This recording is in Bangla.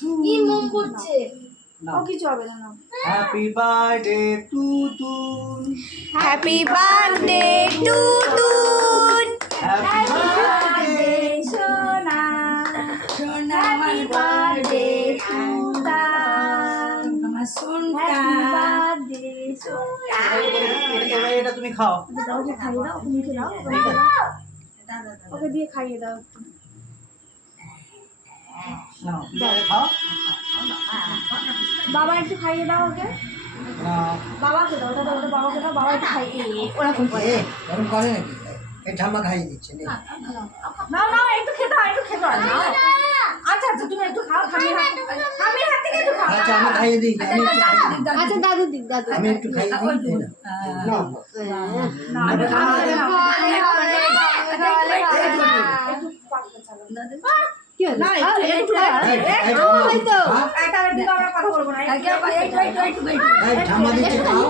কি মন করছে না ও কিছু হবে না না happy birthday to Tun happy birthday to Tun happy birthday সোনা সোনা হ্যাপি বার্থডে টু আমার সোনটা হ্যাপি বার্থডে সোনা এবার এটা তুমি খাও ওকে খাইয়ে দাও ওকে মিঠে দাও ওকে দিয়ে খাইয়ে দাও নাও তুমি আগে খাও বাবা একটু খাইয়ে দাও ওকে নাও বাবাকে দাও দাদা ওটা বাবাকে দাও বাবা একটু খাইয়ে ওরকম করে গরম করে নাকি এই ঠাম্মা খাইয়ে দিচ্ছে নে। নাও নাও একটু খেতে হয় একটু খেতে হয় নাও আচ্ছা আচ্ছা তুমি একটু খাও খামির হাত থেকে একটু খাও আচ্ছা আমি খাইয়ে দিই আমি একটু খাইয়ে দিই। আচ্ছা দাদু দিক দাদু আমি একটু খাইয়ে দিই এই নাও। নাও। না আমি খাওয়ালে না একটু পাকতে চালো কি হলো না একটু এই ঠাম্মা এই তো খাও। এটা দিকে আমরা কথা বলবো না এই ঠাম্মা দিচ্ছে খাও